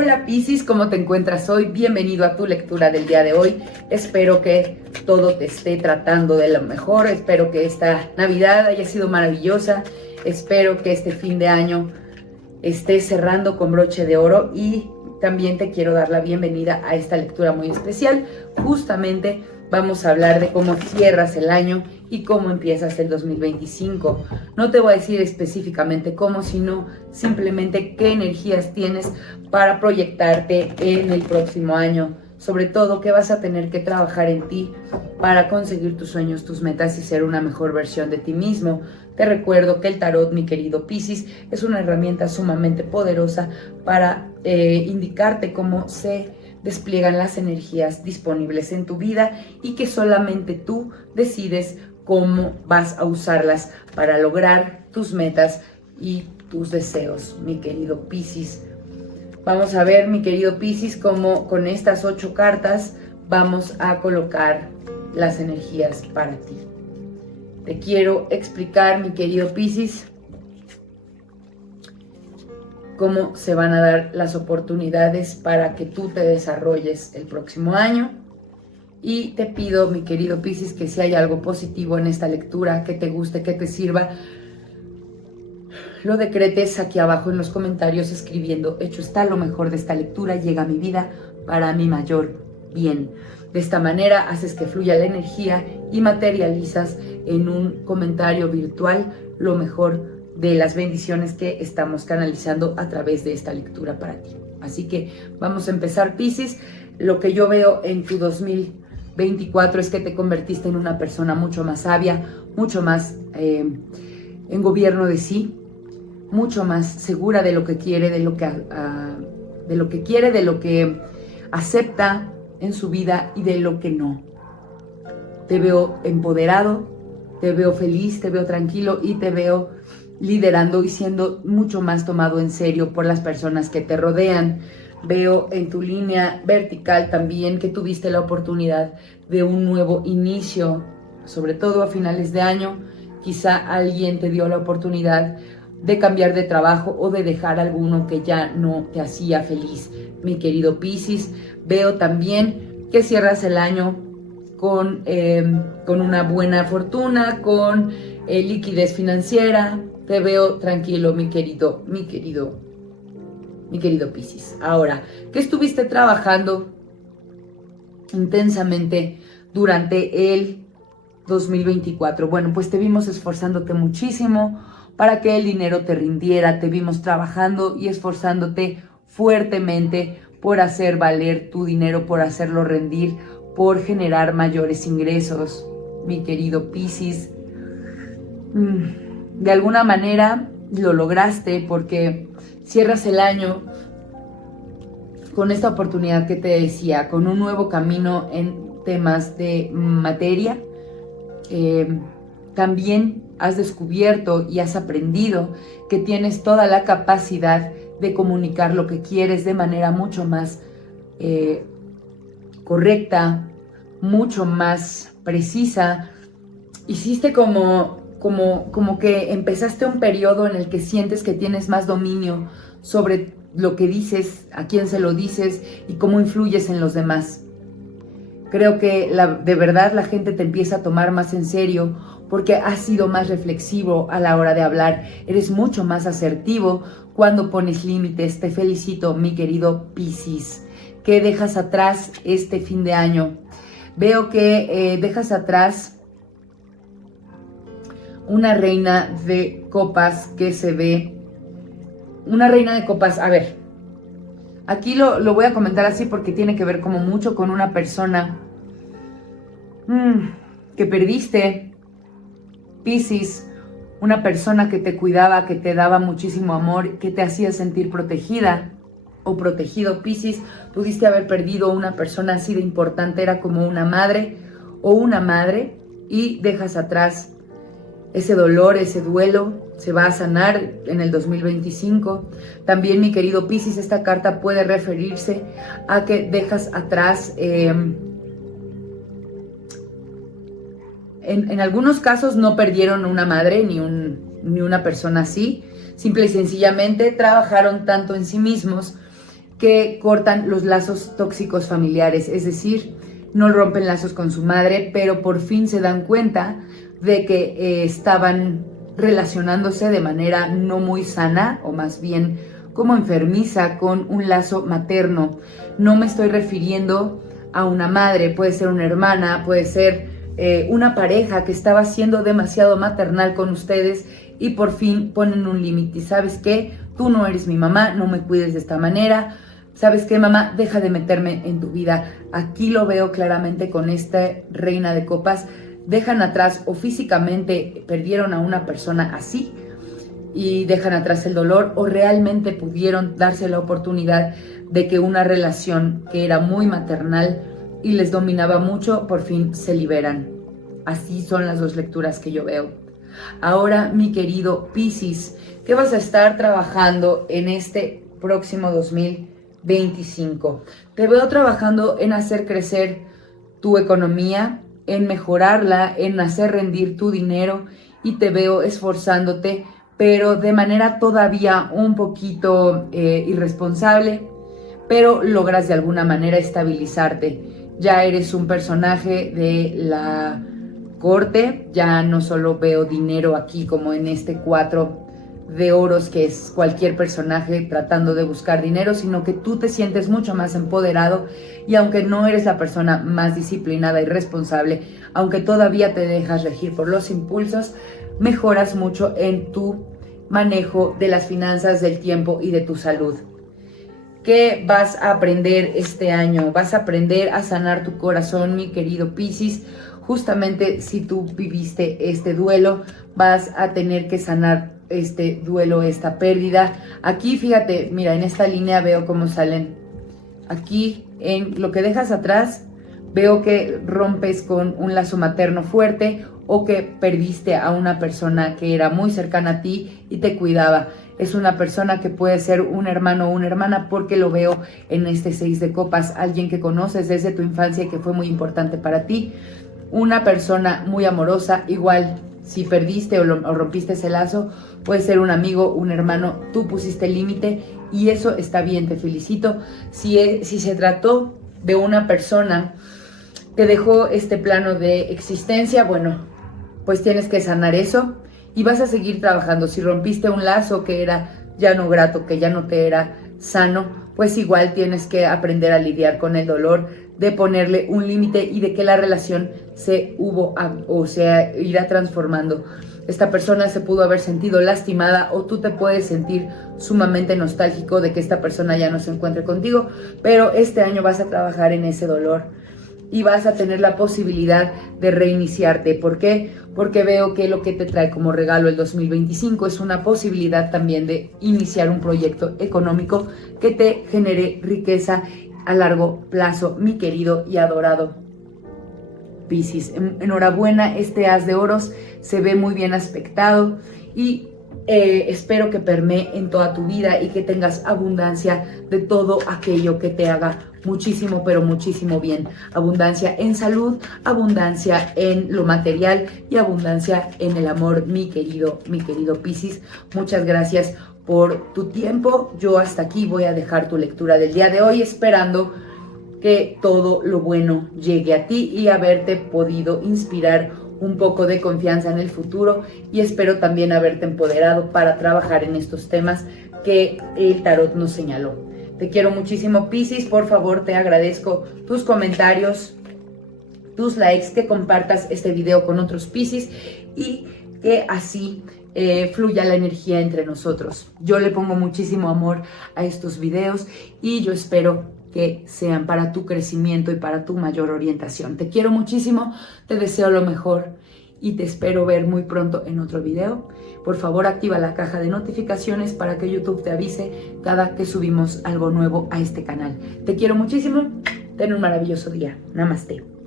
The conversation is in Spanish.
Hola Piscis, ¿cómo te encuentras hoy? Bienvenido a tu lectura del día de hoy. Espero que todo te esté tratando de lo mejor. Espero que esta Navidad haya sido maravillosa. Espero que este fin de año estés cerrando con broche de oro y también te quiero dar la bienvenida a esta lectura muy especial. Justamente vamos a hablar de cómo cierras el año y cómo empiezas el 2025. No te voy a decir específicamente cómo, sino simplemente qué energías tienes para proyectarte en el próximo año. Sobre todo, qué vas a tener que trabajar en ti para conseguir tus sueños, tus metas y ser una mejor versión de ti mismo. Te recuerdo que el tarot, mi querido Piscis, es una herramienta sumamente poderosa para indicarte cómo se despliegan las energías disponibles en tu vida y que solamente tú decides cómo vas a usarlas para lograr tus metas y tus deseos, mi querido Piscis. Vamos a ver, mi querido Piscis, cómo con estas 8 cartas vamos a colocar las energías para ti. Te quiero explicar, mi querido Piscis, cómo se van a dar las oportunidades para que tú te desarrolles el próximo año. Y te pido, mi querido Piscis, que si hay algo positivo en esta lectura, que te guste, que te sirva, lo decretes aquí abajo en los comentarios escribiendo: hecho está, lo mejor de esta lectura llega a mi vida para mi mayor bien. De esta manera haces que fluya la energía y materializas en un comentario virtual lo mejor de las bendiciones que estamos canalizando a través de esta lectura para ti. Así que vamos a empezar, Piscis. Lo que yo veo en tu 2024 es que te convertiste en una persona mucho más sabia, mucho más en gobierno de sí, mucho más segura de lo que quiere, de lo que acepta en su vida y de lo que no. Te veo empoderado, te veo feliz, te veo tranquilo y te veo liderando y siendo mucho más tomado en serio por las personas que te rodean. Veo en tu línea vertical también que tuviste la oportunidad de un nuevo inicio, sobre todo a finales de año. Quizá alguien te dio la oportunidad de cambiar de trabajo o de dejar alguno que ya no te hacía feliz, mi querido Piscis. Veo también que cierras el año con una buena fortuna, con liquidez financiera. Te veo tranquilo, mi querido Piscis. Ahora, ¿qué estuviste trabajando intensamente durante el 2024? Bueno, pues te vimos esforzándote muchísimo para que el dinero te rindiera. Te vimos trabajando y esforzándote fuertemente por hacer valer tu dinero, por hacerlo rendir, por generar mayores ingresos, mi querido Piscis. De alguna manera lo lograste porque cierras el año con esta oportunidad que te decía, con un nuevo camino en temas de materia. También has descubierto y has aprendido que tienes toda la capacidad de comunicar lo que quieres de manera mucho más correcta, mucho más precisa. Hiciste como que empezaste un periodo en el que sientes que tienes más dominio sobre lo que dices, a quién se lo dices y cómo influyes en los demás. Creo que de verdad la gente te empieza a tomar más en serio porque has sido más reflexivo a la hora de hablar. Eres mucho más asertivo cuando pones límites. Te felicito, mi querido Piscis. ¿Qué dejas atrás este fin de año? Veo que dejas atrás una reina de copas que se ve. Una reina de copas, a ver. Aquí lo voy a comentar así porque tiene que ver como mucho con una persona que perdiste, Piscis, una persona que te cuidaba, que te daba muchísimo amor, que te hacía sentir protegida o protegido, Piscis. Pudiste haber perdido una persona así de importante, era como una madre o una madre, y dejas atrás ese dolor, ese duelo. Se va a sanar en el 2025. También, mi querido Piscis, esta carta puede referirse a que dejas atrás, en algunos casos no perdieron una madre ni una persona así. Simple y sencillamente trabajaron tanto en sí mismos que cortan los lazos tóxicos familiares, es decir, no rompen lazos con su madre, pero por fin se dan cuenta de que estaban relacionándose de manera no muy sana, o más bien como enfermiza, con un lazo materno. No me estoy refiriendo a una madre, puede ser una hermana, puede ser una pareja que estaba siendo demasiado maternal con ustedes y por fin ponen un límite. ¿Sabes qué? Tú no eres mi mamá, no me cuides de esta manera. ¿Sabes qué, mamá? Deja de meterme en tu vida. Aquí lo veo claramente con esta reina de copas. Dejan atrás, o físicamente perdieron a una persona así y dejan atrás el dolor, o realmente pudieron darse la oportunidad de que una relación que era muy maternal y les dominaba mucho, por fin se liberan. Así son las dos lecturas que yo veo. Ahora, mi querido Piscis, ¿qué vas a estar trabajando en este próximo 2025? Te veo trabajando en hacer crecer tu economía, en mejorarla, en hacer rendir tu dinero, y te veo esforzándote, pero de manera todavía un poquito irresponsable, pero logras de alguna manera estabilizarte. Ya eres un personaje de la corte, ya no solo veo dinero aquí como en este 4 de oros, que es cualquier personaje tratando de buscar dinero, sino que tú te sientes mucho más empoderado, y aunque no eres la persona más disciplinada y responsable, aunque todavía te dejas regir por los impulsos, mejoras mucho en tu manejo de las finanzas, del tiempo y de tu salud. ¿Qué vas a aprender este año? Vas a aprender a sanar tu corazón, mi querido Piscis. Justamente si tú viviste este duelo, vas a tener que sanar este duelo, esta pérdida. Aquí, fíjate, mira, en esta línea veo cómo salen. Aquí, en lo que dejas atrás, veo que rompes con un lazo materno fuerte, o que perdiste a una persona que era muy cercana a ti y te cuidaba. Es una persona que puede ser un hermano o una hermana, porque lo veo en este 6 de copas, alguien que conoces desde tu infancia y que fue muy importante para ti. Una persona muy amorosa, igual si perdiste o rompiste ese lazo, puede ser un amigo, un hermano, tú pusiste el límite y eso está bien, te felicito. Si se trató de una persona que dejó este plano de existencia, bueno, pues tienes que sanar eso y vas a seguir trabajando. Si rompiste un lazo que era ya no grato, que ya no te era sano, pues igual tienes que aprender a lidiar con el dolor de ponerle un límite y de que la relación se irá transformando. Esta persona se pudo haber sentido lastimada, o tú te puedes sentir sumamente nostálgico de que esta persona ya no se encuentre contigo, pero este año vas a trabajar en ese dolor y vas a tener la posibilidad de reiniciarte. ¿Por qué? Porque veo que lo que te trae como regalo el 2025 es una posibilidad también de iniciar un proyecto económico que te genere riqueza a largo plazo, mi querido y adorado Piscis. Enhorabuena, este as de oros se ve muy bien aspectado y espero que permee en toda tu vida y que tengas abundancia de todo aquello que te haga muchísimo, pero muchísimo bien. Abundancia en salud, abundancia en lo material y abundancia en el amor, mi querido Piscis. Muchas gracias por tu tiempo. Yo hasta aquí voy a dejar tu lectura del día de hoy, esperando que todo lo bueno llegue a ti y haberte podido inspirar un poco de confianza en el futuro, y espero también haberte empoderado para trabajar en estos temas que el tarot nos señaló. Te quiero muchísimo, Piscis. Por favor, te agradezco tus comentarios, tus likes, que compartas este video con otros Piscis y que así fluya la energía entre nosotros. Yo le pongo muchísimo amor a estos videos y yo espero que sean para tu crecimiento y para tu mayor orientación. Te quiero muchísimo, te deseo lo mejor y te espero ver muy pronto en otro video. Por favor, activa la caja de notificaciones para que YouTube te avise cada que subimos algo nuevo a este canal. Te quiero muchísimo, ten un maravilloso día. Namaste.